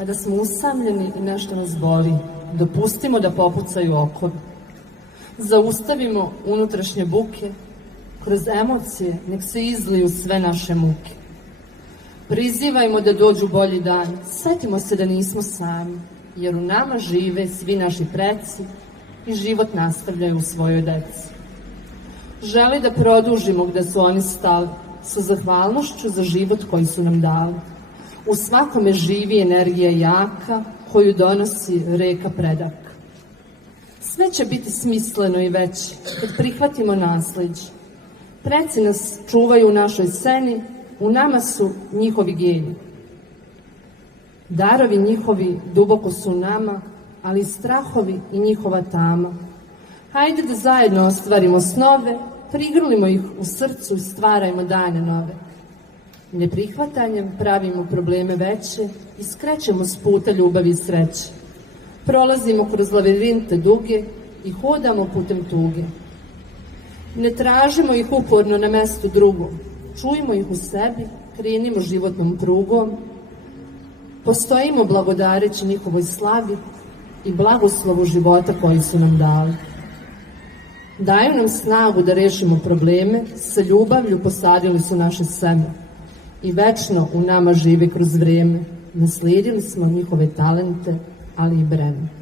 Kada smo usamljeni i nešto nas boli, dopustimo da popucaju okovi. Zaustavimo unutrašnje buke, kroz emocije nek se izliju sve naše muke. Prizivajmo da dođu bolji dani, setimo se da nismo sami, jer u nama žive svi naši preci i život nastavljaju u svojoj deci. Želi da produžimo gde su oni stali, sa zahvalnošću za život koji su nam dali. U svakome živi energija jaka, koju donosi reka predaka. Sve će biti smisleno i veće, kad prihvatimo nasleđe. Preci nas čuvaju u našoj seni, u nama su njihovi geni. Darovi njihovi duboko su u nama, ali i strahovi i njihova tama. Hajde da zajedno ostvarimo snove, prigrlimo ih u srcu i stvarajmo dane nove. Neprihvatanjem pravimo probleme veće i skrećemo s puta ljubavi i sreće. Prolazimo kroz labirinte duge i hodamo putem tuge. Ne tražimo ih uporno na mestu drugom, čujmo ih u sebi, krenimo životnom prugom, postojimo blagodareći njihovoj slavi i blagoslovu života koji su nam dali. Daju nam snagu da rešimo probleme, sa ljubavlju posadili su naše seme i večno u nama žive kroz vreme. Naslijedili smo njihove talente, ali i breme.